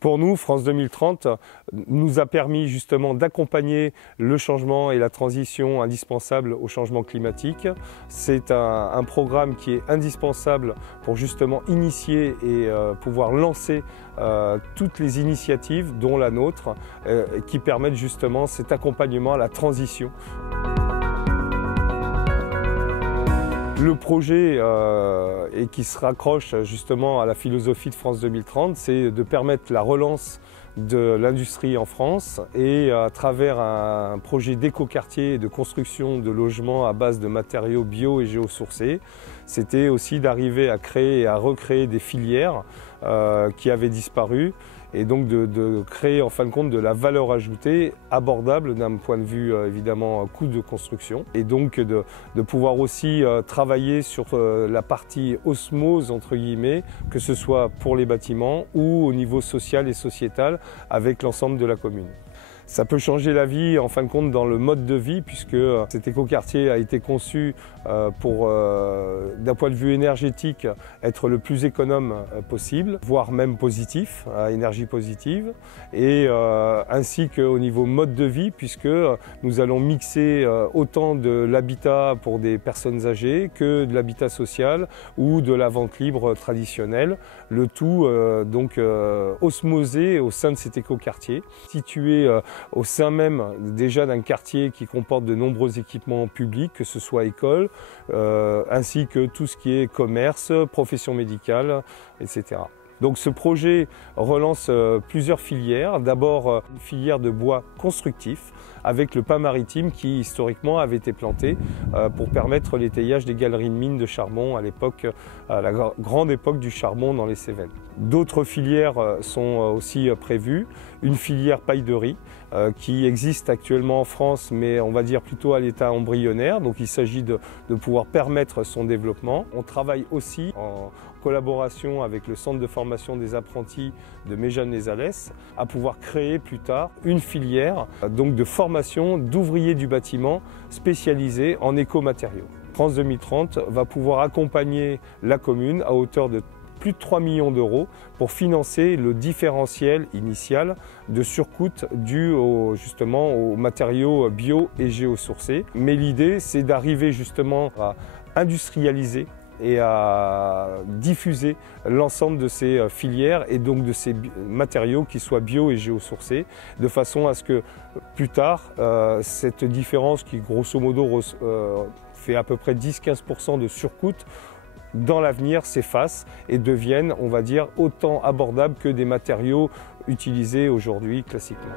Pour nous, France 2030 nous a permis justement d'accompagner le changement et la transition indispensable au changement climatique. C'est un programme qui est indispensable pour justement initier et pouvoir lancer toutes les initiatives, dont la nôtre, qui permettent justement cet accompagnement à la transition. Le projet et qui se raccroche justement à la philosophie de France 2030, c'est de permettre la relance de l'industrie en France et à travers un projet d'écoquartier et de construction de logements à base de matériaux bio et géosourcés, c'était aussi d'arriver à créer et à recréer des filières qui avaient disparu et donc de créer en fin de compte de la valeur ajoutée abordable d'un point de vue évidemment coût de construction et donc de pouvoir aussi travailler sur la partie osmose entre guillemets, que ce soit pour les bâtiments ou au niveau social et sociétal avec l'ensemble de la commune. Ça peut changer la vie en fin de compte dans le mode de vie puisque cet écoquartier a été conçu pour, d'un point de vue énergétique, être le plus économe possible, voire même positif, à énergie positive, et ainsi qu'au niveau mode de vie puisque nous allons mixer autant de l'habitat pour des personnes âgées que de l'habitat social ou de la vente libre traditionnelle, le tout donc osmosé au sein de cet écoquartier, situé au sein même déjà d'un quartier qui comporte de nombreux équipements publics, que ce soit école, ainsi que tout ce qui est commerce, profession médicale, etc. Donc ce projet relance plusieurs filières. D'abord une filière de bois constructif avec le pin maritime qui historiquement avait été planté pour permettre l'étayage des galeries de mines de charbon à l'époque, à la grande époque du charbon dans les Cévennes. D'autres filières sont aussi prévues. Une filière paille de riz qui existe actuellement en France, mais on va dire plutôt à l'état embryonnaire. Donc il s'agit de pouvoir permettre son développement. On travaille aussi en collaboration avec le centre de formation des apprentis de Méjeanne-les-Alès à pouvoir créer plus tard une filière donc de formation d'ouvriers du bâtiment spécialisés en écomatériaux. France 2030 va pouvoir accompagner la commune à hauteur de plus de 3 millions d'euros pour financer le différentiel initial de surcoût dû justement aux matériaux bio et géosourcés. Mais l'idée, c'est d'arriver justement à industrialiser et à diffuser l'ensemble de ces filières et donc de ces matériaux qui soient bio et géosourcés, de façon à ce que plus tard, cette différence qui grosso modo fait à peu près 10-15% de surcoût, dans l'avenir s'efface et deviennent, on va dire, autant abordables que des matériaux utilisés aujourd'hui classiquement.